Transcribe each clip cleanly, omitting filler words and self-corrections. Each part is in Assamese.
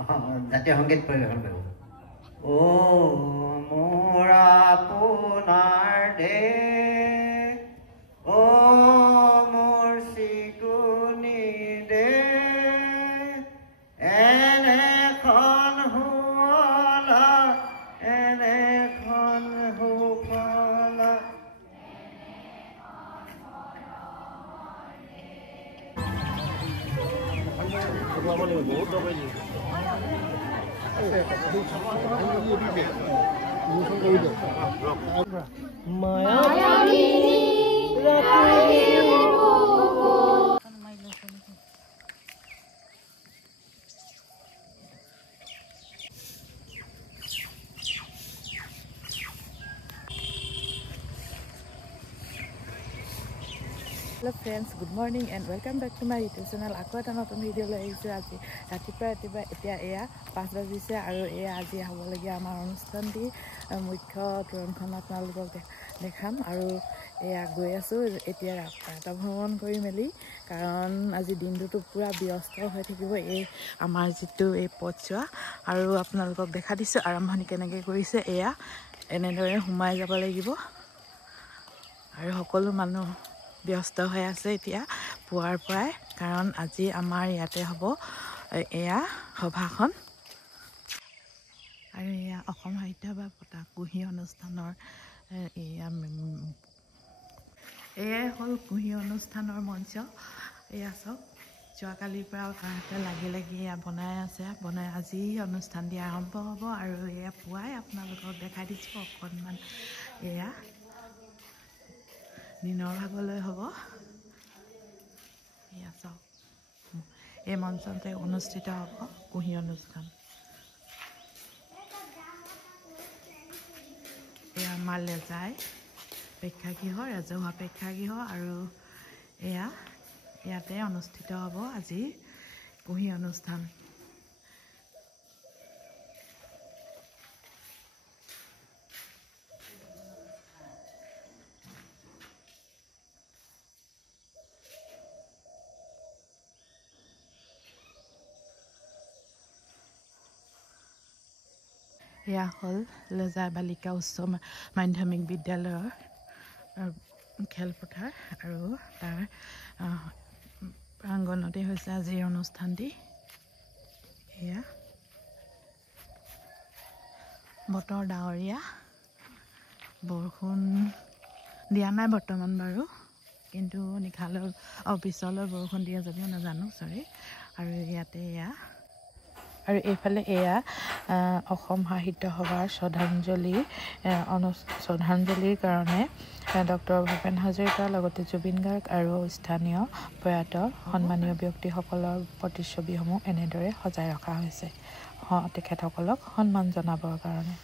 জাতীয় সংগীত পৰিৱেশন কৰিব ও মোৰ আপোনাৰ দেশ ও মোৰ চিকুনি দেশ এনেখন শুৱলা এনেখন সুফলা Hello friends, good morning and welcome back to my YouTube channel. আকৌ এটা নতুন ভিডিঅ' লৈ আহিছোঁ আজি ৰাতিপুৱা এতিয়া এয়া 5 বাজিছে আৰু এয়া আজি হ'বলগীয়া আমাৰ অনুষ্ঠানটি মুখ্য তোৰণখন আপোনালোকক দেখাম আৰু এয়া গৈ আছোঁ এতিয়া ৰাস্তা ভ্ৰমণ কৰি মেলি কাৰণ আজি দিনটোতো পুৰা ব্যস্ত হৈ থাকিব এই আমাৰ যিটো এই পথছোৱা আৰু আপোনালোকক দেখা দিছোঁ আৰম্ভণি কেনেকৈ কৰিছে এয়া এনেদৰে সোমাই যাব লাগিব আৰু সকলো মানুহ ব্যস্ত হৈ আছে এতিয়া পুৱাৰ পৰাই কাৰণ আজি আমাৰ ইয়াতে হ'ব এয়া সভাখন আৰু এয়া অসম সাহিত্য সভা পতা কুঁহি অনুষ্ঠানৰ এয়াই হ'ল কুঁহি অনুষ্ঠানৰ মঞ্চ এয়া চাওক যোৱাকালিৰ পৰা কাহঁতে লাগি এয়া বনাই আজি অনুষ্ঠান দিয়া আৰম্ভ হ'ব আৰু এয়া পুৱাই আপোনালোকক দেখাই দিছোঁ অকণমান এয়া দিনৰ ভাগলৈ হ'ব এয়া চাওক এই মঞ্চতে অনুষ্ঠিত হ'ব কুঁহি অনুষ্ঠান এয়া আমাৰ লেজাই প্ৰেক্ষাগৃহ ৰাজহুৱা প্ৰেক্ষাগৃহ আৰু এয়া ইয়াতে অনুষ্ঠিত হ'ব আজি কুঁহি অনুষ্ঠান এয়া হ'ল লেজাই বালিকা উচ্চ মাধ্যমিক বিদ্যালয়ৰ খেলপথাৰ আৰু তাৰ প্ৰাংগণতে হৈছে আজিৰ অনুষ্ঠানটি এয়া বতৰ ডাৱৰীয়া বৰষুণ দিয়া নাই বৰ্তমান বাৰু কিন্তু নিশালৈ পিছলৈ বৰষুণ দিয়া যদিও নাজানো আৰু ইয়াতে এয়া আৰু এইফালে এয়া অসম সাহিত্য সভাৰ শ্ৰদ্ধাঞ্জলিৰ কাৰণে ডক্টৰ ভূপেন হাজৰিকাৰ লগতে জুবিন গাৰ্গ আৰু স্থানীয় প্ৰয়াত সন্মানীয় ব্যক্তিসকলৰ প্ৰতিচ্ছবিসমূহ এনেদৰে সজাই ৰখা হৈছে তেখেতসকলক সন্মান জনাবৰ কাৰণে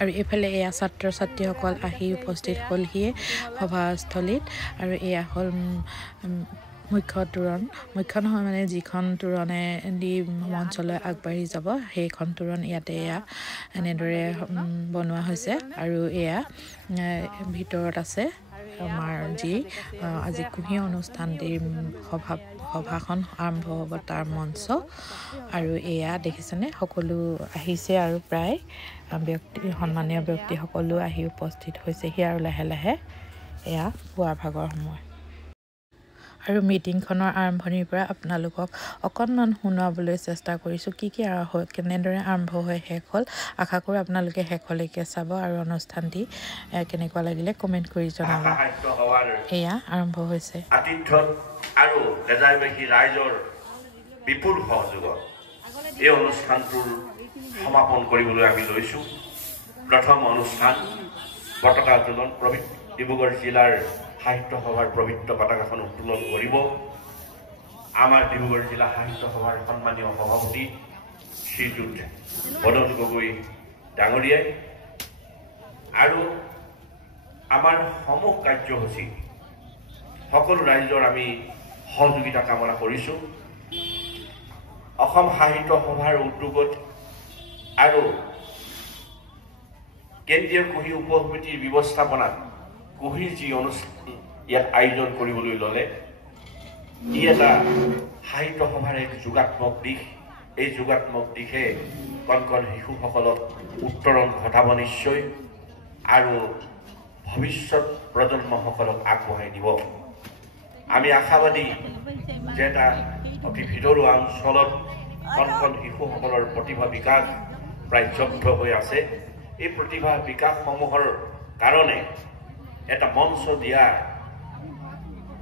আৰু এইফালে এয়া ছাত্ৰ ছাত্ৰীসকল আহি উপস্থিত হ'লহিয়ে সভাস্থলীত আৰু এয়া হ'ল মুখ্য নহয় মানে যিখন তোৰণে দি মঞ্চলৈ আগবাঢ়ি যাব সেইখন তোৰণ ইয়াতে এয়া এনেদৰে বনোৱা হৈছে আৰু এয়া ভিতৰত আছে আমাৰ যি আজি কুঁহি অনুষ্ঠানটিৰ সভাখন আৰম্ভ হ'ব তাৰ মঞ্চ আৰু এয়া দেখিছেনে সকলো আহিছে আৰু প্ৰায় সন্মানীয় ব্যক্তি সকলো আহি উপস্থিত হৈছেহি আৰু লাহে লাহে এয়া পুৱাৰ ভাগৰ সময় আৰু মিটিংখনৰ আৰম্ভণিৰ পৰা আপোনালোকক অকণমান শুনাবলৈ চেষ্টা কৰিছোঁ কি কেনেদৰে আৰম্ভ হৈ শেষ হ'ল আশা কৰোঁ আপোনালোকে শেষলৈকে চাব আৰু অনুষ্ঠানটি কেনেকুৱা লাগিলে কমেণ্ট কৰি জনাব এয়া আৰম্ভ হৈছে আতিথ্যত আৰু লেজাইবাসী ৰাইজৰ বিপুল সহযোগত এই অনুষ্ঠানটোৰ সমাপন কৰিবলৈ আমি লৈছোঁ। প্ৰথম অনুষ্ঠান পতাকা উত্তোলন ডিব্ৰুগড় জিলাৰ সাহিত্য সভাৰ পবিত্ৰ পতাকাখন উত্তোলন কৰিব আমাৰ ডিব্ৰুগড় জিলা সাহিত্য সভাৰ সন্মানীয় সভাপতি শ্ৰীযুত বদন গগৈ ডাঙৰীয়াই আৰু আমাৰ সমূহ কাৰ্যসূচী সকলো ৰাইজৰ আমি সহযোগিতা কামনা কৰিছোঁ। অসম সাহিত্য সভাৰ উদ্যোগত আৰু কেন্দ্ৰীয় কুহি উপ সমিতিৰ ব্যৱস্থাপনাত কুহিৰ যি অনুষ্ঠান ইয়াত আয়োজন কৰিবলৈ ল'লে ই এটা সাহিত্য সভাৰ এক যোগাত্মক দিশ। এই যোগাত্মক দিশে কণ কণ শিশুসকলক উত্তৰণ ঘটাব নিশ্চয় আৰু ভৱিষ্যত প্ৰজন্মসকলক আগবঢ়াই দিব। আমি আশাবাদী যে এটা অতি ভিতৰুৱা অঞ্চলত কণ কণ শিশুসকলৰ প্ৰতিভা বিকাশ প্ৰায় জব্দ হৈ আছে। এই প্ৰতিভা বিকাশসমূহৰ কাৰণে এটা মঞ্চ দিয়াৰ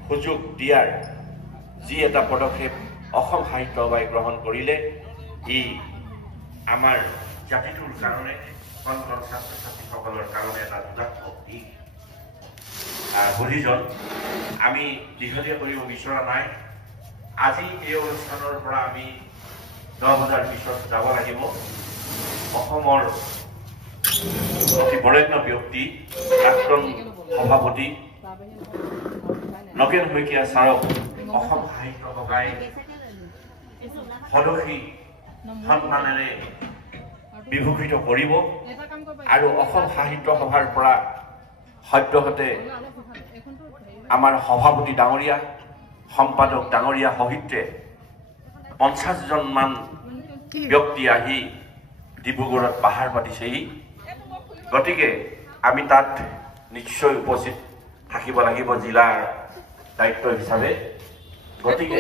সুযোগ দিয়াৰ যি এটা পদক্ষেপ অসম সাহিত্য সভাই গ্ৰহণ কৰিলে ই আমাৰ জাতিটোৰ কাৰণে কণ কণ ছাত্ৰ ছাত্ৰীসকলৰ কাৰণে এটা যোগাত্মক দিশ। বুদ্ধিজন আমি দীঘলীয়া কৰিব বিচৰা নাই। আজি এই অনুষ্ঠানৰ পৰা আমি 10 বজাৰ পিছত যাব লাগিব। অসমৰ অতি বৰেণ্য ব্যক্তি প্ৰাক্তন সভাপতি নগেন শইকীয়া ছাৰক অসম সাহিত্য সভাই সদসী সন্মানেৰে বিভূষিত কৰিব আৰু অসম সাহিত্য সভাৰ পৰা সদ্যহতে আমাৰ সভাপতি ডাঙৰীয়া সম্পাদক ডাঙৰীয়া সহিতে 50জন মান ব্যক্তি আহি ডিব্ৰুগড়ত পাহাৰ পাতিছেহি। গতিকে আমি তাত নিশ্চয় উপস্থিত থাকিব লাগিব জিলাৰ দায়িত্ব হিচাপে। গতিকে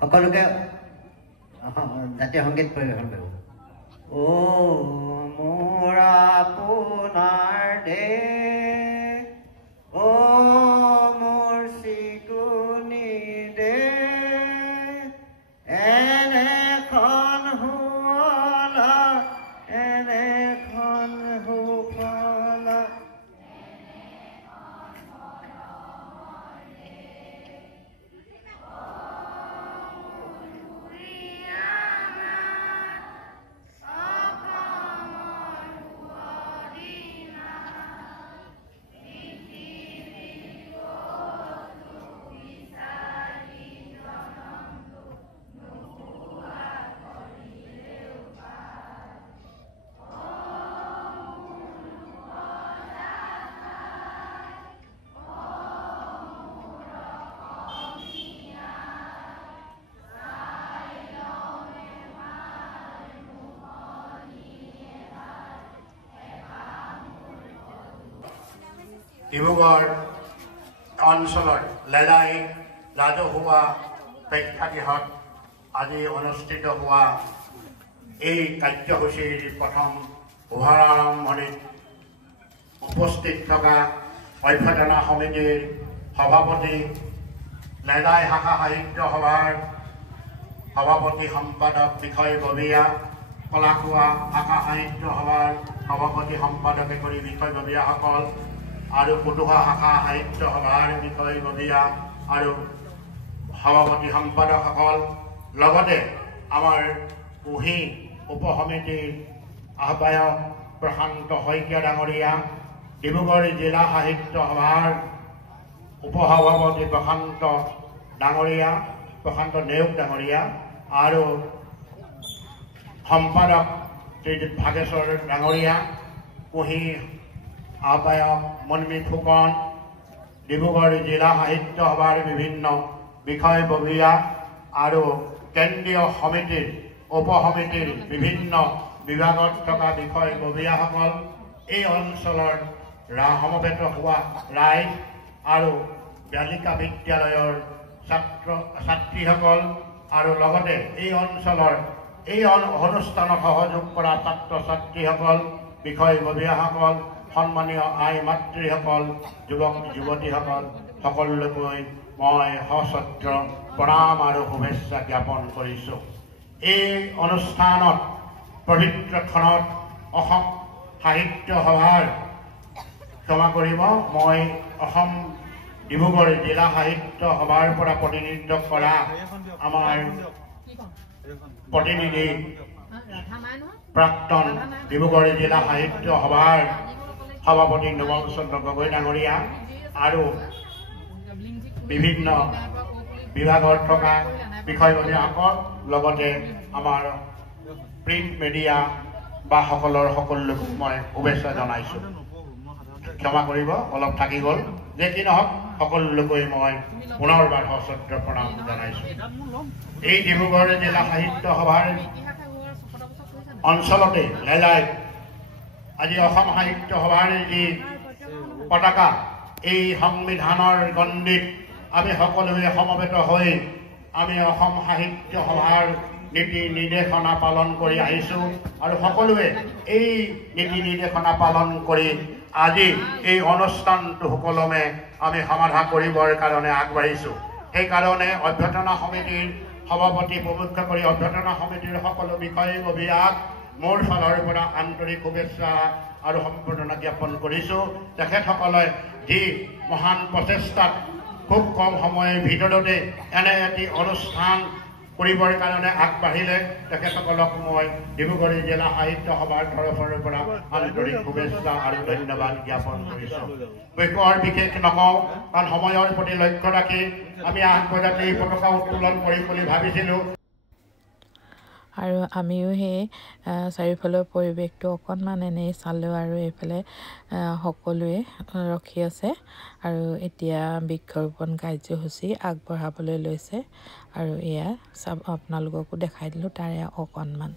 সকলোকে জাতীয় সংগীত পৰিৱেশন কৰিব। ও মোৰ আপোনাৰ দেশ, ও মোৰ চিকুনি দেশ, এনেখন শুৱলা, এনেখন সুফলা, ডিব্ৰুগড় অঞ্চলৰ লেলাই ৰাজহুৱা প্ৰেক্ষাগৃহত আজি অনুষ্ঠিত হোৱা এই কাৰ্যসূচীৰ প্ৰথম শুভাৰম্ভণিত উপস্থিত থকা অভ্যৰ্থনা সমিতিৰ সভাপতি, লেলাই শাখা সাহিত্য সভাৰ সভাপতি সম্পাদক বিষয়ববীয়া, কলাখোৱা শাখা সাহিত্য সভাৰ সভাপতি সম্পাদকে কৰি বিষয়ববীয়াসকল আৰু পটুৱা শাখা সাহিত্য সভাৰ বিষয়ববীয়া আৰু সভাপতি সম্পাদকসকল, লগতে আমাৰ কুহি উপসমিতিৰ আহ্বায়ক প্ৰশান্ত শইকীয়া ডাঙৰীয়া, ডিব্ৰুগড় জিলা সাহিত্য সভাৰ উপসভাপতি প্ৰশান্ত নেওগ ডাঙৰীয়া আৰু সম্পাদক শ্ৰীযুত ভাগেশ্বৰ ডাঙৰীয়া, কুহি আহ্বায়ক মনমিত ফুকন, ডিব্ৰুগড় জিলা সাহিত্য সভাৰ বিভিন্ন বিষয়ববীয়া আৰু কেন্দ্ৰীয় সমিতিৰ উপসমিতিৰ বিভিন্ন বিভাগত থকা বিষয়ববীয়াসকল এই অঞ্চলৰ সমবেত হোৱা ৰাইজ আৰু বালিকা বিদ্যালয়ৰ ছাত্ৰীসকল আৰু লগতে এই অঞ্চলৰ এই অনুষ্ঠানত সহযোগ কৰা ছাত্ৰ ছাত্ৰীসকল বিষয়ববীয়াসকল সন্মানীয় আই মাতৃসকল যুৱক যুৱতীসকল সকলোকৈ মই সশ্ৰদ্ধ প্ৰণাম আৰু শুভেচ্ছা জ্ঞাপন কৰিছোঁ। এই অনুষ্ঠানত পবিত্ৰখনত অসম সাহিত্য সভাৰ ক্ষমা কৰিব মই অসম ডিব্ৰুগড় জিলা সাহিত্য সভাৰ পৰা প্ৰতিনিধিত্ব কৰা আমাৰ প্ৰতিনিধি প্ৰাক্তন ডিব্ৰুগড় জিলা সাহিত্য সভাৰ সভাপতি নোমল চন্দ্ৰ গগৈ ডাঙৰীয়া আৰু বিভিন্ন বিভাগত থকা বিষয়ববীয়াসকল লগতে আমাৰ প্ৰিণ্ট মিডিয়া বা সকলোকে মই শুভেচ্ছা জনাইছোঁ। ক্ষমা কৰিব অলপ থাকি গ'ল, যে কি নহওক সকলোকৈ মই পুনৰবাৰ সশ্ৰদ্ধ প্ৰণাম জনাইছোঁ। এই ডিব্ৰুগড় জিলা সাহিত্য সভাৰ অঞ্চলতে লেলাইত আজি অসম সাহিত্য সভাৰ যি পতাকা এই সংবিধানৰ গণ্ডিত আমি সকলোৱে সমবেত হৈ আমি অসম সাহিত্য সভাৰ নীতি নিৰ্দেশনা পালন কৰি আহিছোঁ আৰু সকলোৱে এই নীতি নিৰ্দেশনা পালন কৰি আজি এই অনুষ্ঠানটো সুকলমে আমি সমাধা কৰিবৰ কাৰণে আগবাঢ়িছোঁ। সেইকাৰণে অভ্যৰ্থনা সমিতিৰ সভাপতি প্ৰমুখ কৰি অভ্যৰ্থনা সমিতিৰ সকলো বিষয়ববীয়াক মোৰ ফালৰ পৰা আন্তৰিক শুভেচ্ছা আৰু সম্বৰ্ধনা জ্ঞাপন কৰিছোঁ। তেখেতসকলে যি মহান প্ৰচেষ্টাত খুব কম সময়ৰ ভিতৰতে এনে এটি অনুষ্ঠান কৰিবৰ কাৰণে আগবাঢ়িলে তেখেতসকলক মই ডিব্ৰুগড় জিলা সাহিত্য সভাৰ তৰফৰ পৰা আন্তৰিক শুভেচ্ছা আৰু ধন্যবাদ জ্ঞাপন কৰিছোঁ। বিশেষ নকওঁ, কাৰণ সময়ৰ প্ৰতি লক্ষ্য ৰাখি আমি 8 বজাতে এই পতাকা উত্তোলন কৰিম বুলি ভাবিছিলোঁ। আৰু আমিও সেই চাৰিওফালৰ পৰিৱেশটো অকণমান এনেই চালোঁ আৰু এইফালে সকলোৱে ৰখি আছে আৰু এতিয়া বৃক্ষৰোপণ কাৰ্যসূচী আগবঢ়াবলৈ লৈছে আৰু এয়া আপোনালোককো দেখাই দিলোঁ তাৰে অকণমান।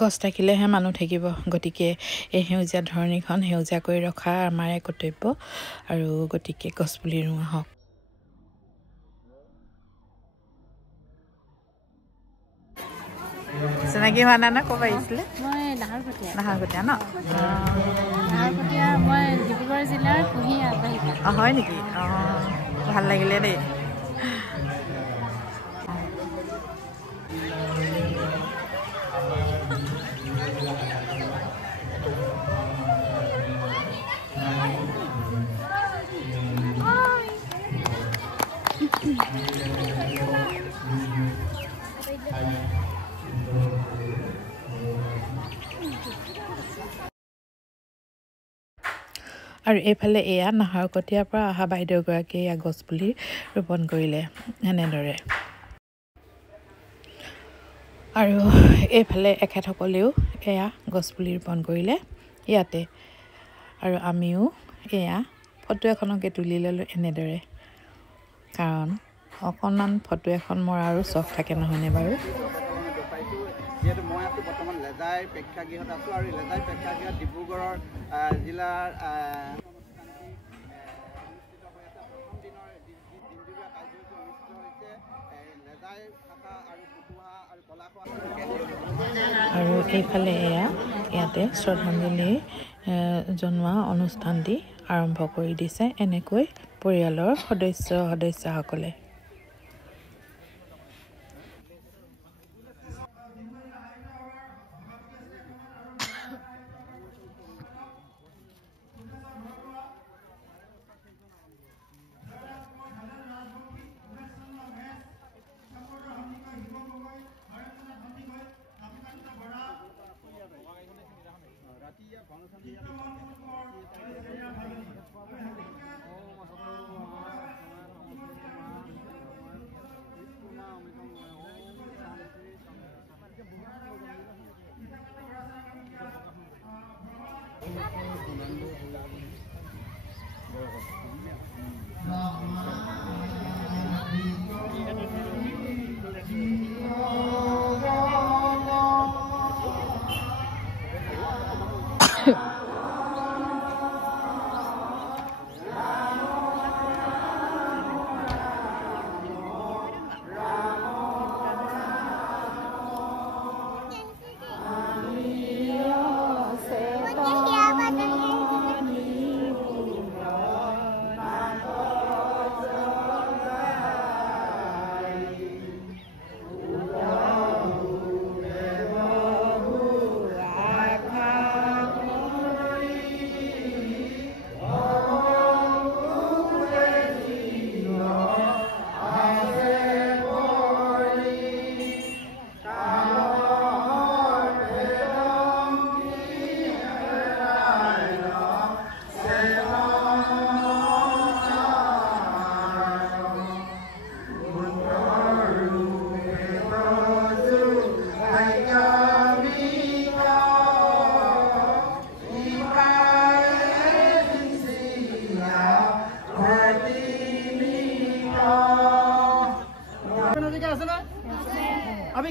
গছ থাকিলেহে মানুহ থাকিব, গতিকে এই সেউজীয়া ধৰণীখন সেউজীয়া কৰি ৰখা আমাৰে কৰ্তব্য আৰু গতিকে গছপুলি ৰোৱা হওক। চিনাকি হোৱা নাই ন? ক'ব আহিছিলে? মই নাহৰকটীয়া ন? নাহৰকটীয়া মই ডিব্ৰুগড় জিলাৰ কুঁহিয়া আবাসিকা। অঁ হয় নেকি? অঁ ভাল লাগিলে দেই। আৰু এইফালে এয়া নাহৰকটীয়াৰ পৰা অহা বাইদেউগৰাকীয়ে এয়া গছপুলি ৰোপণ কৰিলে এনেদৰে। আৰু এইফালে এখেতসকলেও এয়া গছপুলি ৰোপণ কৰিলে ইয়াতে। আৰু আমিও এয়া ফটো এখনকে তুলি ল'লোঁ এনেদৰে, কাৰণ অকণমান ফটো এখন মৰাৰো চখ থাকে নহয়নে বাৰু? যিহেতু মই আছোঁ বৰ্তমান লেজাই প্ৰেক্ষাগৃহত আছোঁ আৰু লেজাই প্ৰেক্ষাগৃহত ডিব্ৰুগড়ৰ জিলাৰ আৰু এইফালে এয়া ইয়াতে শ্ৰদ্ধাঞ্জলি জনোৱা অনুষ্ঠানটি আৰম্ভ কৰি দিছে এনেকৈ পৰিয়ালৰ সদস্যসকলে।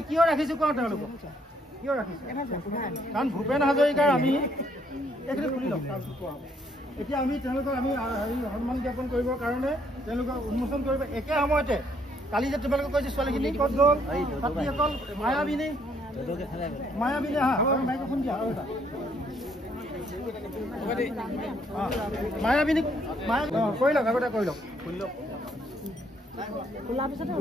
কিয় ৰাখিছোঁ কওঁ তেওঁলোকক কিয় ৰাখিছোঁ কাৰণ ভূপেন হাজৰিকাৰ আমি এইখিনি শুনি লওঁ এতিয়া আমি তেওঁলোকক আমি সন্মান জ্ঞাপন কৰিবৰ কাৰণে তেওঁলোকক উন্মোচন কৰিব একে সময়তে কালি যে তোমালোকে কৈছে ছোৱালীখিনি ক'ত গ'ল ছাত্ৰীসকল মায়াবিনী আহা মাইক্ৰফোন দিয়া আৰু এটা মায়াবিনী কৰি লওক আগতে কৰি লওক খোলা পিছতে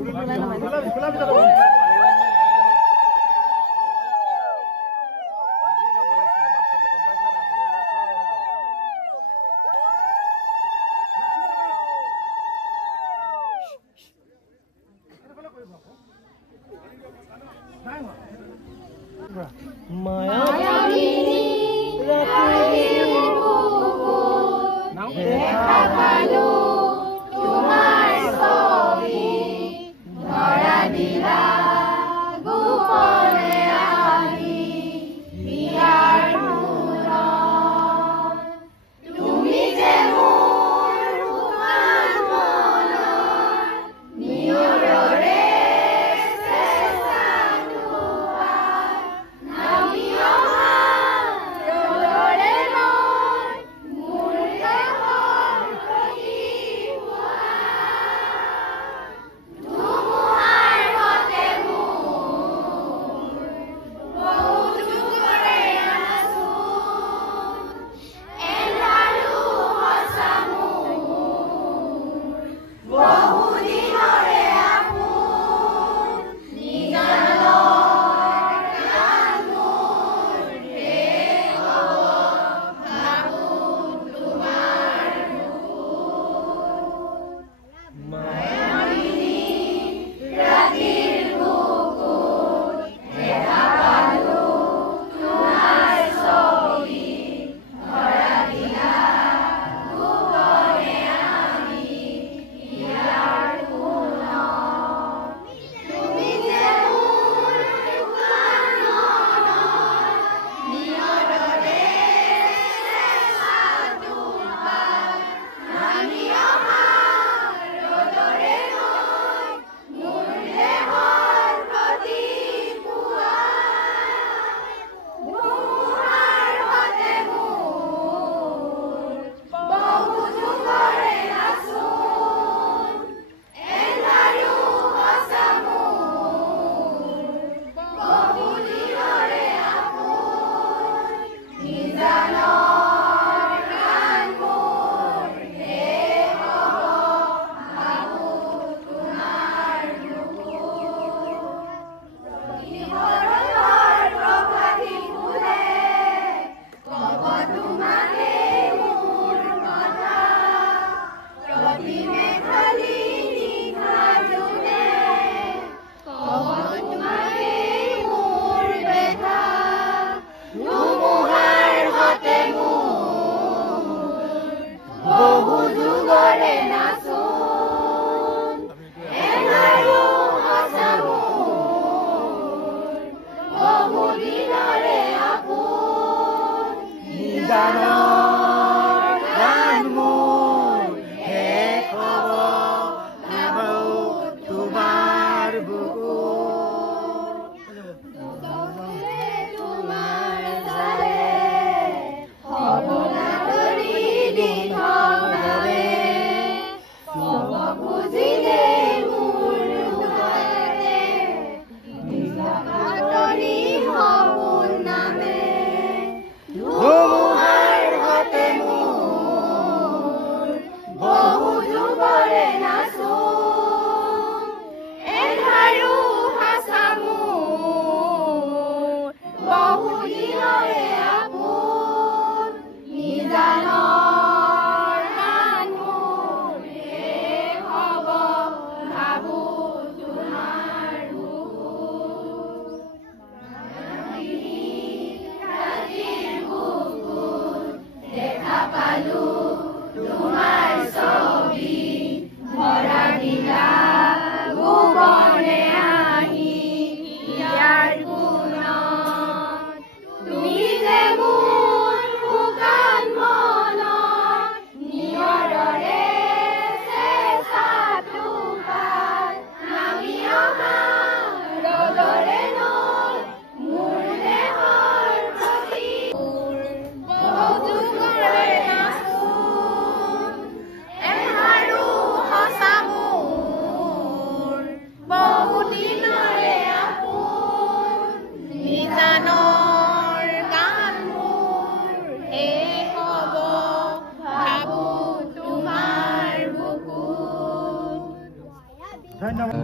ধন্যবাদ।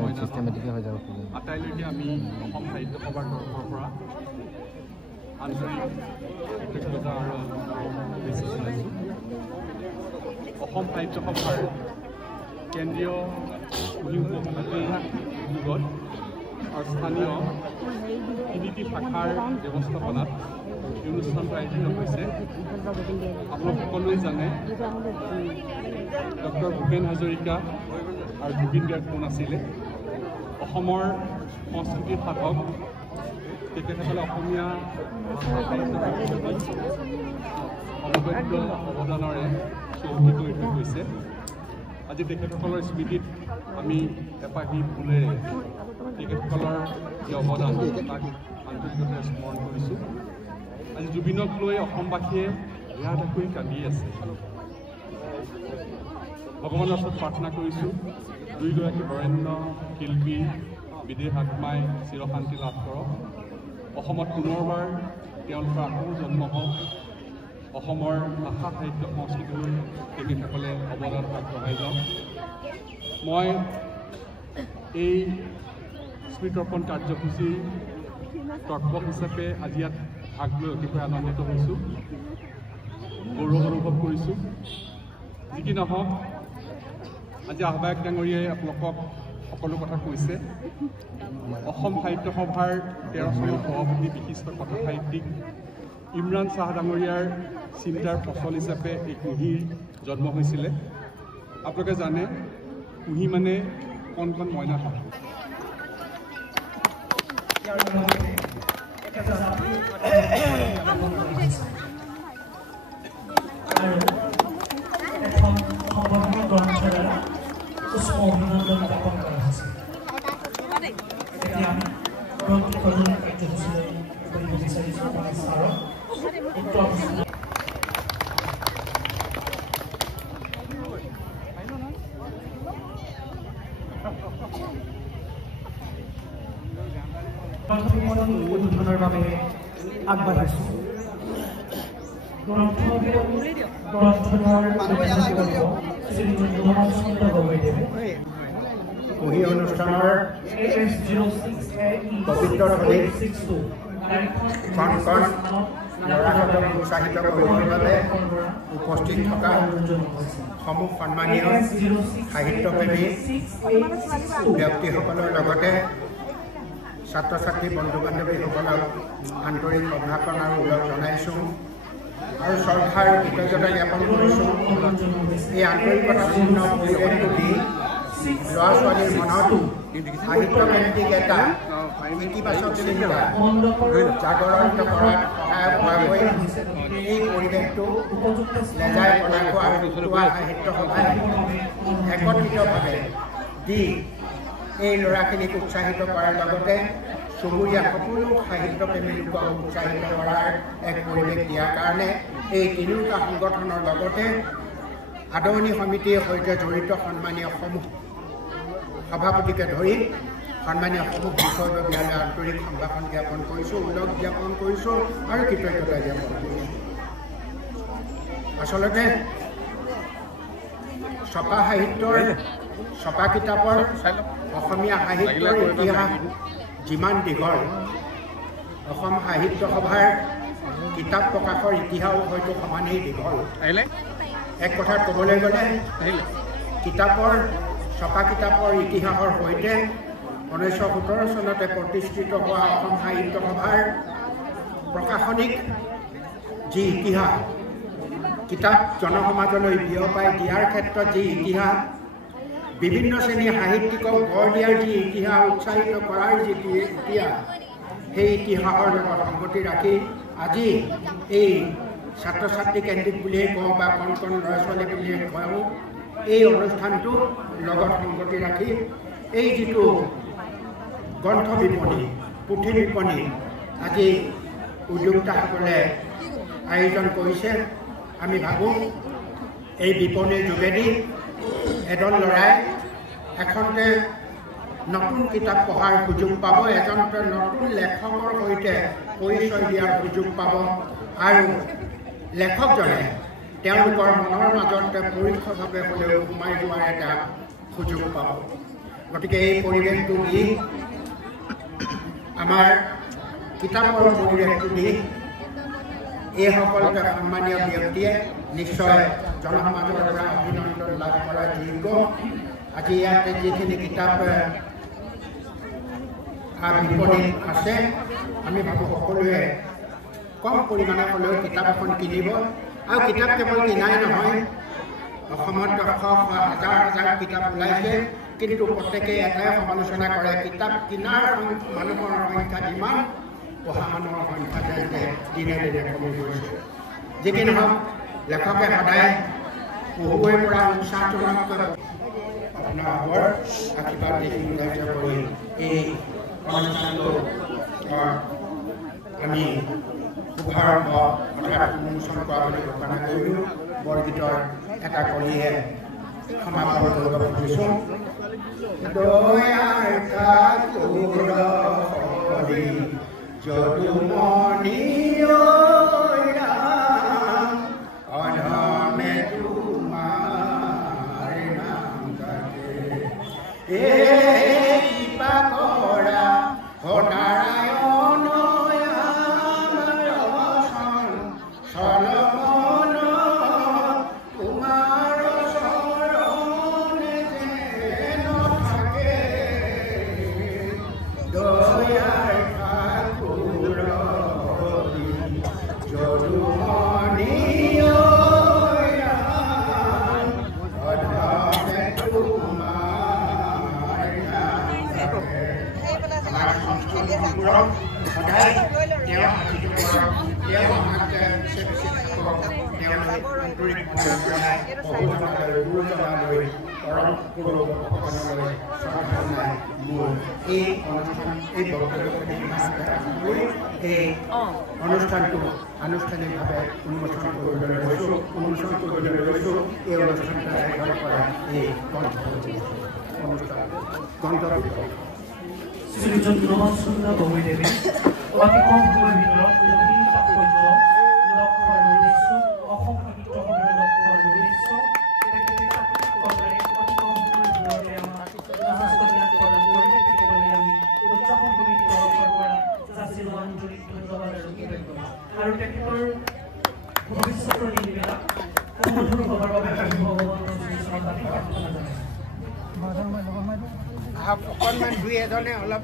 আটাইলৈকে আমি অসম সাহিত্য সভাৰ তৰফৰ পৰা আন্তৰিক কৃতজ্ঞতা আৰু বেছি জনাইছোঁ। অসম সাহিত্য সভাৰ কেন্দ্ৰীয় বিভাগত আৰু স্থানীয় তিনিটি শাখাৰ ব্যৱস্থাপনাত এই অনুষ্ঠানটো আয়োজিত হৈছে। আপোনালোক সকলোৱে জানে ডক্টৰ ভূপেন হাজৰিকা আৰু জুবিন গাৰ্গ কোন আছিলে। অসমৰ সংস্কৃতিৰ সাধক তেখেতসকলে অসমীয়া ভাষা সাহিত্য অনবদ্য অৱদানেৰে চহকী কৰি থৈ গৈছে। আজি তেখেতসকলৰ স্মৃতিত আমি এপাহি ফুলেৰে তেখেতসকলৰ যি অৱদান তাক আন্তৰিকতাৰে স্মৰণ কৰিছোঁ। আজি জুবিনক লৈ অসমবাসীয়ে ৰিহাকৈ কান্দি আছে। ভগৱানৰ ওচৰত প্ৰাৰ্থনা কৰিছোঁ দুয়োগৰাকী বৰেণ্য শিল্পী বিদেশ আত্মাই চিৰশান্তি লাভ কৰক। অসমত পুনৰবাৰ তেওঁলোকৰ আকৌ জন্ম হওক। অসমৰ ভাষা সাহিত্য সংস্কৃতিলৈ তেখেতসকলে অৱদান আগবঢ়াই যাওক। মই এই স্মৃতৰ্পণ কাৰ্যসূচীৰ তৰ্পক হিচাপে আজি ইয়াত ভাগ লৈ অতিশয় আনন্দিত হৈছোঁ, গৌৰৱ অনুভৱ কৰিছোঁ। যি কি নহওক, আজি আহ্বায়ক ডাঙৰীয়াই আপোনালোকক সকলো কথা কৈছে। অসম সাহিত্য সভাৰ 13 চনৰ সভাপতি বিশিষ্ট কথা সাহিত্যিক ইমৰান শ্বাহ ডাঙৰীয়াৰ চিন্তাৰ ফচল হিচাপে এই কুঁহিৰ জন্ম হৈছিলে। আপোনালোকে জানে কুঁহি মানে কণ কণ মইনা থাকে। উদ্বোধনৰ বাবে আগবাঢ়িছোঁ। কুঁহি অনুষ্ঠানৰ পবিত্ৰ ধনীত কণ কণ ল'ৰা ছোৱালীক উৎসাহিত কৰিবৰ বাবে উপস্থিত থকা সমূহ সন্মানীয় সাহিত্যপ্ৰেমী ব্যক্তিসকলৰ লগতে ছাত্ৰ ছাত্ৰী বন্ধু বান্ধৱীসকলক আন্তৰিক অভিভাষণ আৰু ওলগ জনাইছোঁ আৰু শ্ৰদ্ধা আৰু কৃতজ্ঞতা জ্ঞাপন কৰিছোঁ। এই আন্তৰিকতাপূৰ্ণ পৰিৱেশটো দি ল'ৰা ছোৱালীৰ মনত সাহিত্যকেন্দ্ৰিক এটা ইতিবাচক চিন্তা জাগৰণ কৰাত সহায় হোৱাকৈ এই পৰিৱেশটো লেজাই পলাশোৱা আৰু থলুৱা সাহিত্য সভাই একত্ৰিতভাৱে দি এই ল'ৰাখিনিক উৎসাহিত কৰাৰ লগতে চুবুৰীয়া সকলো সাহিত্যপ্ৰেমী লোকক উৎসাহিত কৰাৰ এক পৰিৱেশ দিয়াৰ কাৰণে এই তিনিওটা সংগঠনৰ লগতে আদৰণি সমিতিৰ সৈতে জড়িত সন্মানীয় সমূহ সভাপতিকে ধৰি সন্মানীয় সমূহ বিষয়ববীয়ালৈ আন্তৰিক সম্ভাষণ জ্ঞাপন কৰিছোঁ, ওলগ জ্ঞাপন কৰিছোঁ আৰু কৃতজ্ঞতা জ্ঞাপন কৰিছোঁ। আচলতে ছপা সাহিত্যৰ ছপা কিতাপৰ অসমীয়া সাহিত্যৰ ইতিহাস যিমান দীঘল, অসম সাহিত্য সভাৰ কিতাপ প্ৰকাশৰ ইতিহাস হয়তো সমানেই দীঘল। এক কথাত ক'বলৈ গ'লে কিতাপৰ ছপা কিতাপৰ ইতিহাসৰ সৈতে 1917 চনতে প্ৰতিষ্ঠিত হোৱা অসম সাহিত্য সভাৰ প্ৰকাশনিক যি ইতিহাস, কিতাপ জনসমাজলৈ বিয়পাই দিয়াৰ ক্ষেত্ৰত যি ইতিহাস, বিভিন্ন শ্ৰেণীৰ সাহিত্যিকক গঢ় দিয়াৰ যি ইতিহাস, উৎসাহিত কৰাৰ যি ইতিহাস, সেই ইতিহাসৰ লগত সংগতি ৰাখি আজি এই ছাত্ৰ ছাত্ৰী কেন্দ্ৰিক বুলিয়ে কওঁ বা কণ কণ ল'ৰা ছোৱালী বুলিয়ে কওঁ, এই অনুষ্ঠানটো লগত সংগতি ৰাখি এই যিটো গ্ৰন্থ বিপণী, পুথি বিপণী আজি উদ্যোক্তাসকলে আয়োজন কৰিছে। আমি ভাবোঁ এই বিপণীৰ যোগেদি এজন ল'ৰাই এখনতে নতুন কিতাপ পঢ়াৰ সুযোগ পাব, এজনতে নতুন লেখকৰ সৈতে পৰিচয় দিয়াৰ সুযোগ পাব আৰু লেখকজনে তেওঁলোকৰ মনৰ মাজত পৰোক্ষভাৱে হ'লেও সোমাই যোৱাৰ এটা সুযোগ পাব। গতিকে এই পৰিৱেশটো দি আমাৰ কিতাপৰ পৰিৱেশটো দি এইসকল সন্মানীয় ব্যক্তিয়ে নিশ্চয় জনসমাজৰ পৰা অভিনন্দন লাভ কৰাৰ যোগ্য। আজি ইয়াতে যিখিনি কিতাপ বিপণীত আছে আমি ভাবোঁ সকলোৱে কম পৰিমাণে হ'লেও কিতাপ এখন কিনিব। আৰু কিতাপ কেৱল কিনাই নহয়, অসমত হাজাৰ হাজাৰ কিতাপ ওলাইছে, কিন্তু প্ৰত্যেকেই এটাই সমালোচনা কৰে কিতাপ কিনাৰ মানুহৰ সংখ্যা যিমান পঢ়া মানুহৰ সংখ্যা দিনে দিনে কমি গৈছে। যি কি নহওক লেখকে সদায় পঢ়ুৱৈৰ পৰা উৎসাহজনক আপোনাৰ বৰ আশীৰ্বাদ দেখি কৰি এই অনুষ্ঠানটো আমি শুভাৰম্ভ অৰ্থাৎ উন্মোচন কৰাবলৈ ঘোষণা কৰিলোঁ। বৰগীতৰ এটা কলিয়ে সমাপন কৰিব খুজিছোঁ। দয়াৰ কাকুৰি যদুমণি অধমে তোমাৰ নাম কাটে কৃপা কৰা নাৰায়ণ চলমন তোমাৰ চৰণে যেন থাকে দয়াৰ ঠাকুৰ যদুমণি অধমে তোমাৰ সদায় তেওঁ গুৰুজনালৈ পৰম গুৰুজনলৈ শ্ৰদ্ধাজনাই মোৰ এই অনুষ্ঠান এই বক্তব্যখিনি এই অনুষ্ঠানটো আনুষ্ঠানিকভাৱে উন্মোচন কৰিবলৈ লৈছোঁ এই অনুষ্ঠানটো আয়োজন কৰা এই গন্তব্য শ্ৰীযুক্ত সুন্দৰ গগৈদেৱে অতি কম সময়ৰ ভিতৰত গভীৰ তাৎপৰ্য লাভ কৰাৰ উদ্দেশ্য অসম সাহিত্য সভাৰ লাভ কৰাৰ উদ্দেশ্য তেখেতে অতি কম সময়ৰ ভিতৰতে আমাক জাহাজবিলাক প্ৰদান কৰিলে। তেখেতলৈ আমি উদযাপন কমিটিৰ তৰফৰ পৰা যাচিল আন্তৰিক ধন্যবাদ আৰু কৃতজ্ঞতা। আৰু তেখেতৰ ভৱিষ্যতৰ দিনবিলাক সুমধুৰ হ'বৰ বাবে আমি ভগৱানৰ শ্ৰীচৰণত প্ৰাৰ্থনা জনাইছোঁ। অকণমান দুই এজনে অলপ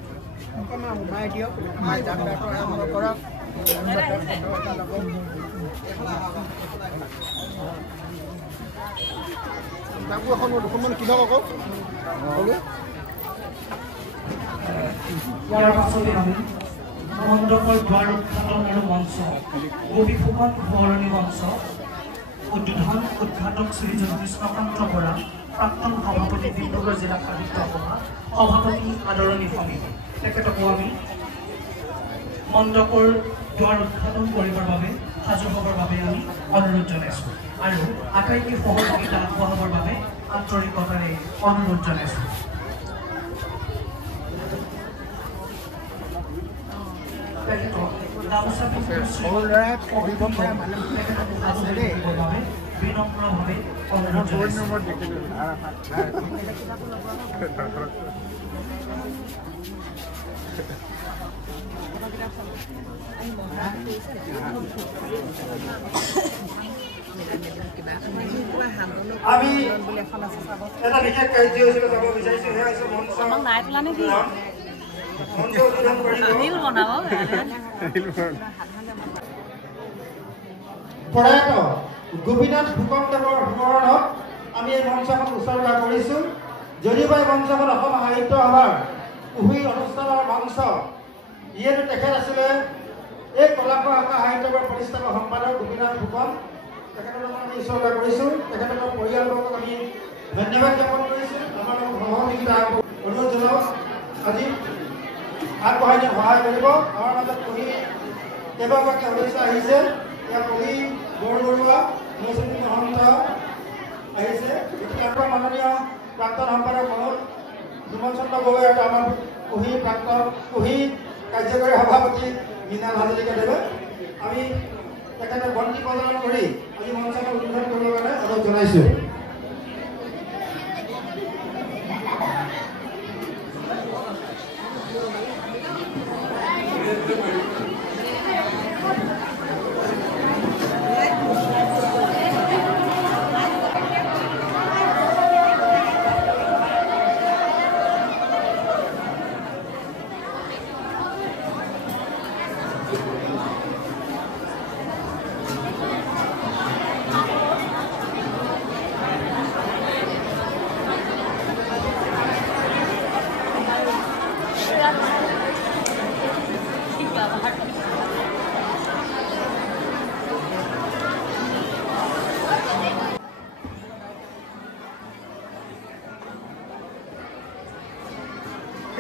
অকণমান সোমাই দিয়ক, যাত্ৰাটো আৰম্ভ কৰক। বাবু এখন দুখনমান কিনক আকৌ। ইয়াৰ পাছতে আমি মণ্ডপৰ দ্বাৰ উদ্ঘাটন আৰু মঞ্চ গোপী ফুকন সোঁৱৰণী মঞ্চ উদ্ঘাটক শ্ৰীযুত কৃষ্ণকান্ত বৰা, প্ৰাক্তন সভাপতি ডিব্ৰুগড় জিলা সাহিত্য সভা সভাপতি আদৰণী সমিতি, তেখেতকো আমি মণ্ডপৰ দ্বাৰ উদ্ঘাটন কৰিবৰ বাবে সাজু হ'বৰ বাবে আমি অনুৰোধ জনাইছোঁ আৰু আটাইতকৈ সহযোগিতা আগবঢ়াবৰ বাবে আন্তৰিকতাৰে অনুৰোধ জনাইছোঁ। তেখেতক গামোচা বিনম্ৰভাৱে অনুৰোধ জনাইছোঁ। আমি এটা বিশেষ কাৰ্যসূচীলৈ যাব বিচাৰিছোঁ, সেয়া হৈছে মঞ্চ প্ৰয়াত গোপীনাথ ফুকনদেৱৰ স্মৰণত আমি এই মঞ্চখন উৎসৰ্গা কৰিছোঁ। যদিওবা এই মঞ্চখন অসম সাহিত্য সভাৰ পুহি অনুষ্ঠানৰ মঞ্চ, যিহেতু তেখেত আছিলে এই কলাপহাকা সাহিত্যৰ প্ৰতিষ্ঠাপক সম্পাদক গোপীনাথ ফুকন, তেখেতক আমি উৎসৰ্গা কৰিছোঁ। তেখেতকৰ পৰিয়ালবৰ্গক আমি ধন্যবাদ জ্ঞাপন কৰিছোঁ। আমাৰ সহযোগিতা অনুৰোধ জনাওক আজি আগবঢ়াই দিয়াত সহায় কৰিব। আমাৰ মাজত পঢ়ি কেইবাগৰাকী সদস্য আহিছে। ইয়াৰ পঢ়ি বৰবৰুৱা, মৌচুমী মহন্ত আহিছে। গতিকে মাননীয় প্ৰাক্তন সম্পাদক মনোজ বিমল চন্দ্ৰ গগৈ আৰু আমাৰ পঢ়ি কাৰ্যকৰী সভাপতি মৃণাল হাজৰিকাদেৱে আমি তেখেতে বন্তি প্ৰদান কৰি আজি মঞ্চখন উদ্বোধন কৰিবৰ কাৰণে অনুৰোধ জনাইছোঁ।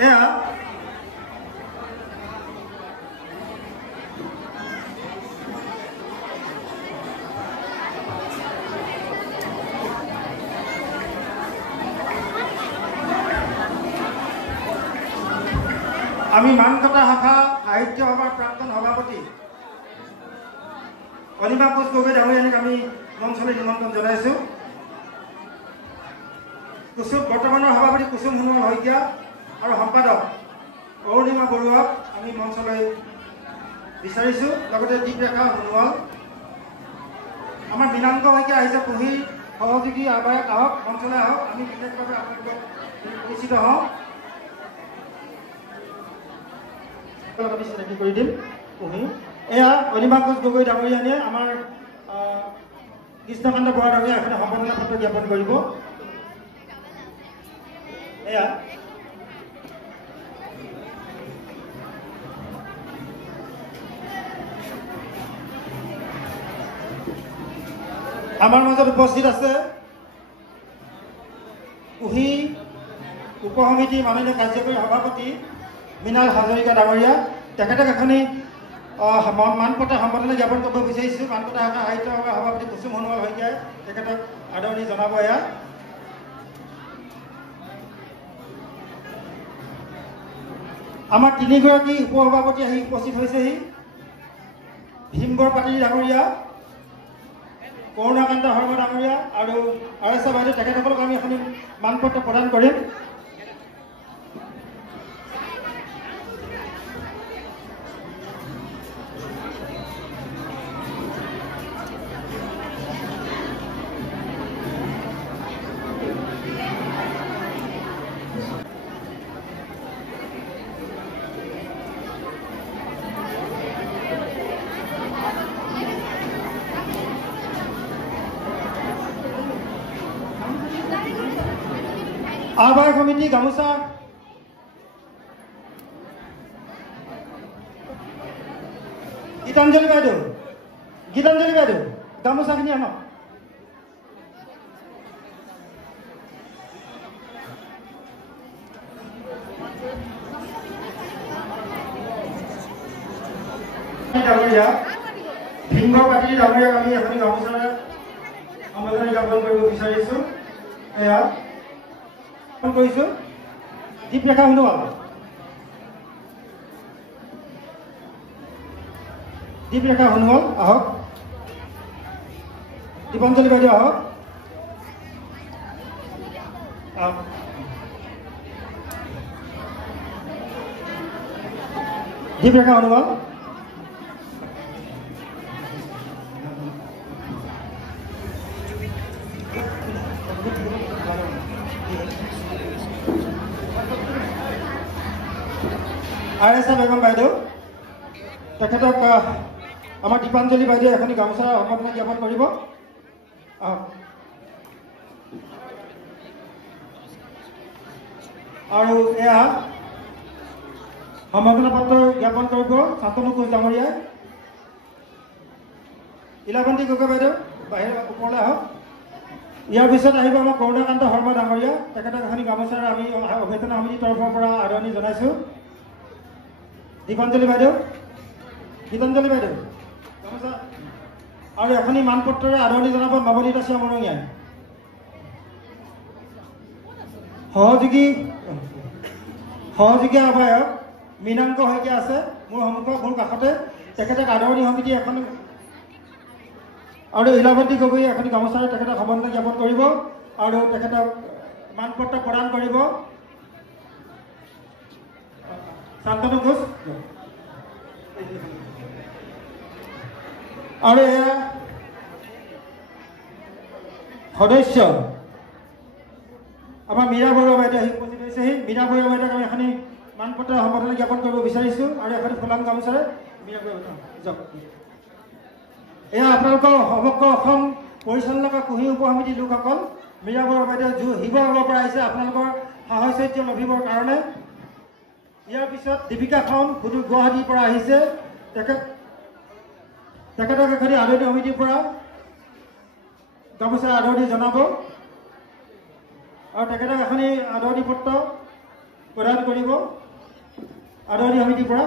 এয়া আমি মানকটা শাখা সাহিত্য সভাৰ প্ৰাক্তন সভাপতি অনিমা কোচ গগৈ ডাঙৰীয়ানীক আমি মঞ্চলৈ নিমন্ত্ৰণ জনাইছোঁ। বৰ্তমানৰ সভাপতি কুসুম সোণোৱাল শইকীয়া আৰু সম্পাদক অৰুণিমা বৰুৱাক আমি মঞ্চলৈ বিচাৰিছোঁ। লগতে দীপৰেখা সোণোৱাল, আমাৰ মীনাংক শইকীয়া আহিছে, পঢ়িৰ সহযোগী আহ্বায়ক, আহক মঞ্চলৈ আহক, আমি বিশেষভাৱে আপোনালোকক পৰিচিত হওঁ। আমি চিনাকি কৰি দিম পঢ়ি। এয়া অনিমা কোচ গগৈ ডাঙৰীয়ানীয়ে আমাৰ কৃষ্ণকান্ত বৰা ডাঙৰীয়া এখনে সম্বৰ্ধনা পত্ৰ জ্ঞাপন কৰিব। এয়া আমাৰ মাজত উপস্থিত আছে কুহি উপ সমিতি মাননীয় কাৰ্যকৰী সভাপতি মৃণাল হাজৰিকা ডাঙৰীয়া। তেখেতক এখনি মানপত্ৰ সম্বৰ্ধনা জ্ঞাপন কৰিব বিচাৰিছোঁ। মানপত্ৰ শাখা সাহিত্য সভাৰ সভাপতি কুসুম সোণোৱাল শইকীয়াই তেখেতক আদৰণি জনাব। এয়া আমাৰ তিনিগৰাকী উপসভাপতি আহি উপস্থিত হৈছেহি। ভীমবৰ পাটিল ডাঙৰীয়া, কৰুণাকান্ত শৰ্মা ডাঙৰীয়া আৰু আৰএছ বাইদেউ, তেখেতসকলক আমি এখন মানপত্ৰ প্ৰদান কৰিম। আহ্বায়ক সমিতি গামোচা গীতাঞ্জলি বাইদেউ, গামোচাখিনি আনক। ডাঙৰীয়া ভীমবৰ পাটিল ডাঙৰীয়াক আমি এখনি গামোচাৰে সম্বৰ্ধনা জ্ঞাপন কৰিব বিচাৰিছোঁ। এয়া কৰিছোঁ দীপৰেখা সোণোৱাল, আহক। দীপাঞ্জলি বাইদেউ আহক। দীপৰেখা সোণোৱাল, আৰএছ বেগম বাইদেউ, তেখেতক আমাৰ দীপাঞ্জলি বাইদেউ এখনি গামোচা সম্বৰ্ধনা জ্ঞাপন কৰিব। আৰু এয়া সম্বৰ্ধনা পত্ৰ জ্ঞাপন কৰিব শান্তনু কোচ ডাঙৰীয়াই। ইলাবন্তী গগৈ বাইদেউ বাহিৰ ওপৰলৈ আহক। ইয়াৰ পিছত আহিব আমাৰ কৰুণাকান্ত শৰ্মা ডাঙৰীয়া, তেখেতক এখনি গামোচাৰে আমি অভ্যৰ্থনা সমিতিৰ তৰফৰ পৰা আদৰণি জনাইছোঁ। দীপাঞ্জলি বাইদেউ, গামোচা আৰু এখনি মানপত্ৰৰে আদৰণি জনাব নৱনীতা মৰঙীয়াই। সহযোগী আহ্বায়ক মীনাংক শইকীয়া আছে মোৰ সন্মুখত, মোৰ কাষতে, তেখেতক আদৰণি সমিতি এখন আৰু ইলাবন্তী গগৈ এখনি গামোচাৰে তেখেতক সম্বৰ্ধনা জ্ঞাপন কৰিব আৰু তেখেতক মানপত্ৰ প্ৰদান কৰিব। শান্তনু ঘোষ আৰু এয়া সদস্য আমাৰ মীৰা বৰুৱা বাইদেউ আহি উপস্থিত হৈছেহি। মীৰা বৰুৱা বাইদেউক আমি এখনি মানপত্ৰ সম্বৰ্ধনা জ্ঞাপন কৰিব বিচাৰিছোঁ আৰু এখনি ফুলাম গামোচাৰে মীৰা বৰুৱা যাওক। এয়া আপোনালোকৰ সমগ্ৰ অসম পৰিচালনা কৰা কুহি উপ সমিতিৰ লোকসকল, মীৰা বৰুৱা বাইদেউ শিৱসাগৰৰ পৰা আহিছে আপোনালোকৰ সাহচৰ্য লভিবৰ কাৰণে। ইয়াৰ পিছত দীপিকা খাউন গুৱাহাটীৰ পৰা আহিছে, তেখেতক এখনি আদৰণি সমিতিৰ পৰা গামোচা আদৰণি জনাব আৰু তেখেতক এখনি আদৰণি পত্ৰ প্ৰদান কৰিব আদৰণীয় সমিতিৰ পৰা।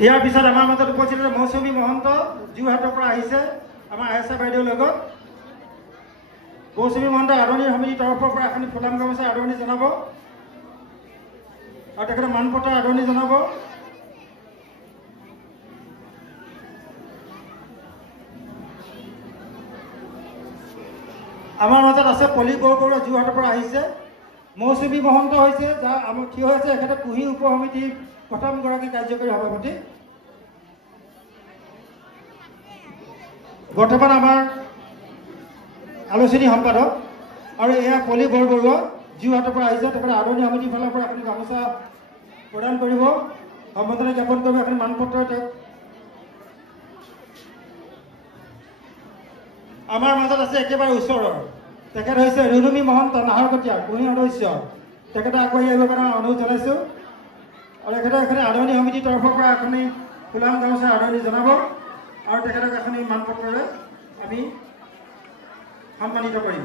ইয়াৰ পিছত আমাৰ মাজত উপস্থিত মৌচুমী মহন্ত যোৰহাটৰ পৰা আহিছে আমাৰ আয়েশা বাইদেউৰ লগত। মৌচুমী মহন্ত আদৰণীয় সমিতিৰ তৰফৰ পৰা এখন ফুলাম গামোচা আদৰণি জনাব আৰু তেখেতে মানপত্ৰ আদৰণি জনাব। আমাৰ মাজত আছে পলি বৰবৰুৱা যোৰহাটৰ পৰা আহিছে। মৌচুমী মহন্ত হৈছে যাৰ আমাৰ থিয় হৈছে এখেতে কুহি উপ সমিতিৰ প্ৰথমগৰাকী কাৰ্যকৰী সভাপতি। বৰ্তমান আমাৰ আলোচনী সম্পাদক আৰু এয়া পলি বৰবৰুৱা যোৰহাটৰ পৰা আহিছে। তেখেতে আদৰণি সমিতিৰ ফালৰ পৰা এখন গামোচা প্ৰদান কৰিব, সম্বৰ্ধনা জ্ঞাপন কৰিব, এখন মানপত্ৰ তেওঁক। আমাৰ মাজত আছে একেবাৰে ওচৰৰ তেখেত হৈছে ৰুনুমী মহন্ত নাহৰকটীয়া কুহি সদস্য। তেখেতে আগবাঢ়ি আহিবৰ কাৰণে অনুৰোধ জনাইছোঁ আৰু এখেতে আদৰণি সমিতিৰ তৰফৰ পৰা এখনি ফুলাম গামোচা আদৰণি জনাব আৰু তেখেতক এখনি মানপত্ৰৰে আমি সন্মানিত কৰিম।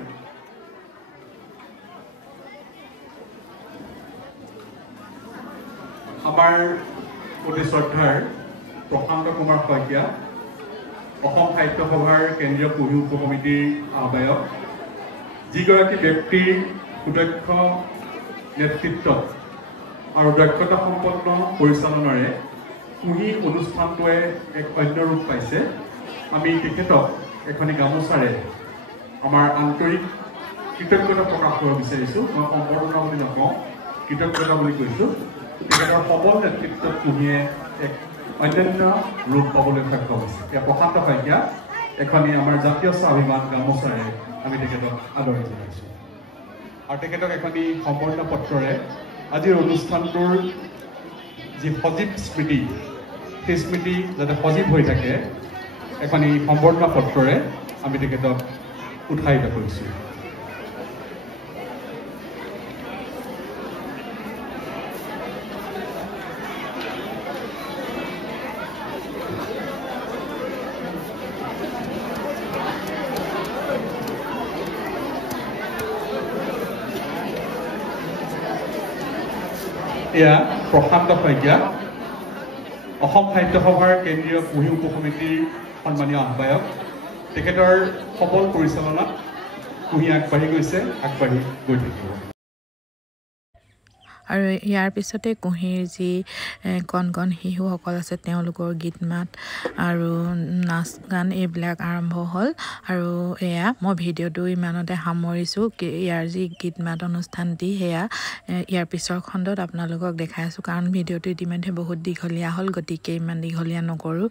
আমাৰ অতি শ্ৰদ্ধাৰ প্ৰশান্ত কুমাৰ শইকীয়া, অসম সাহিত্য সভাৰ কেন্দ্ৰীয় কুহি উপ সমিতিৰ আহ্বায়ক, যিগৰাকী ব্যক্তিৰ সুদক্ষ নেতৃত্বত আৰু দক্ষতা সম্পন্ন পৰিচালনাৰে কুহি অনুষ্ঠানটোৱে এক অন্য ৰূপ পাইছে। আমি তেখেতক এখনি গামোচাৰে আমাৰ আন্তৰিক কৃতজ্ঞতা প্ৰকাশ কৰিব বিচাৰিছোঁ। মই সম্বৰ্ধনা বুলি নকওঁ, কৃতজ্ঞতা বুলি কৈছোঁ। তেখেতৰ সবল নেতৃত্বত কুহিয়ে এক অন্যান্য ৰূপ পাবলৈ সক্ষম হৈছে। এয়া প্ৰশান্ত শইকীয়া এখনি আমাৰ জাতীয় স্বাভিমান গামোচাৰে আমি তেখেতক আদৰণি জনাইছোঁ আৰু তেখেতক এখনি সম্বৰ্ধনা পত্ৰৰে আজিৰ অনুষ্ঠানটোৰ যি সজীৱ স্মৃতি, সেই স্মৃতি যাতে সজীৱ হৈ থাকে এখনি সম্বৰ্ধনা পত্ৰৰে আমি তেখেতক উৎসাহিত কৰিছোঁ। এয়া প্ৰশান্ত শইকীয়া, অসম সাহিত্য সভাৰ কেন্দ্ৰীয় কুহি উপ সমিতিৰ সন্মানীয় আহ্বায়ক। তেখেতৰ সবল পৰিচালনাত কুহি আগবাঢ়ি গৈছে, আগবাঢ়ি গৈ থাকিব। আৰু ইয়াৰ পিছতে কুহিৰ যি কণ কণ শিশুসকল আছে তেওঁলোকৰ গীত মাত আৰু নাচ গান এইবিলাক আৰম্ভ হ'ল। আৰু এয়া মই ভিডিঅ'টো ইমানতে সামৰিছোঁ। ইয়াৰ যি গীত মাত অনুষ্ঠানটি সেয়া ইয়াৰ পিছৰ খণ্ডত আপোনালোকক দেখাই আছোঁ, কাৰণ ভিডিঅ'টো ইতিমধ্যে বহুত দীঘলীয়া হ'ল, গতিকে ইমান দীঘলীয়া নকৰোঁ।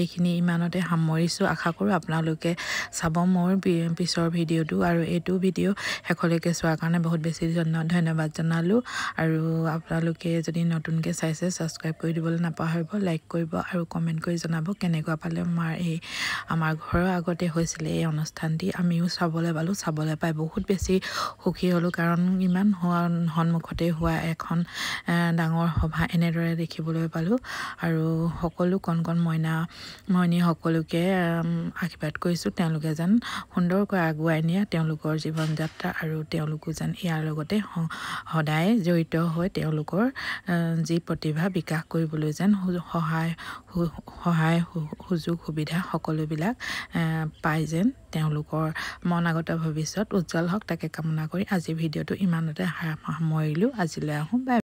এইখিনি ইমানতে সামৰিছোঁ। আশা কৰোঁ আপোনালোকে চাব মোৰ পিছৰ ভিডিঅ'টো। আৰু এইটো ভিডিঅ' শেষলৈকে চোৱাৰ কাৰণে বহুত বেছি ধন্যবাদ জনালোঁ। আৰু আপোনালোকে যদি নতুনকৈ চাইছে ছাবস্ক্ৰাইব কৰি দিবলৈ নাপাহৰিব, লাইক কৰিব আৰু কমেণ্ট কৰি জনাব কেনেকুৱা পালে। আমাৰ ঘৰৰ আগতে হৈছিলে এই অনুষ্ঠানটি, আমিও চাবলৈ পালোঁ। চাবলৈ পাই বহুত বেছি সুখী হ'লোঁ, কাৰণ ইমান সন্মুখতে হোৱা এখন ডাঙৰ সভা এনেদৰে দেখিবলৈ পালোঁ। আৰু সকলো কণ কণ মইনী সকলোকে আশীৰ্বাদ কৰিছোঁ, তেওঁলোকে যেন সুন্দৰকৈ আগুৱাই নিয়ে তেওঁলোকৰ জীৱন যাত্ৰা, আৰু তেওঁলোকো যেন ইয়াৰ লগতে সদায় জড়িত হৈ তেওঁলোকৰ যি প্ৰতিভা বিকাশ কৰিবলৈ যেন সহায় সুযোগ সুবিধা সকলোবিলাক পাই, যেন তেওঁলোকৰ মনাগত ভৱিষ্যত উজ্জ্বল হওক তাকে কামনা কৰি আজি ভিডিঅ'টো ইমানতে সামৰিলোঁ। আজিলৈ আহোঁ, বাই।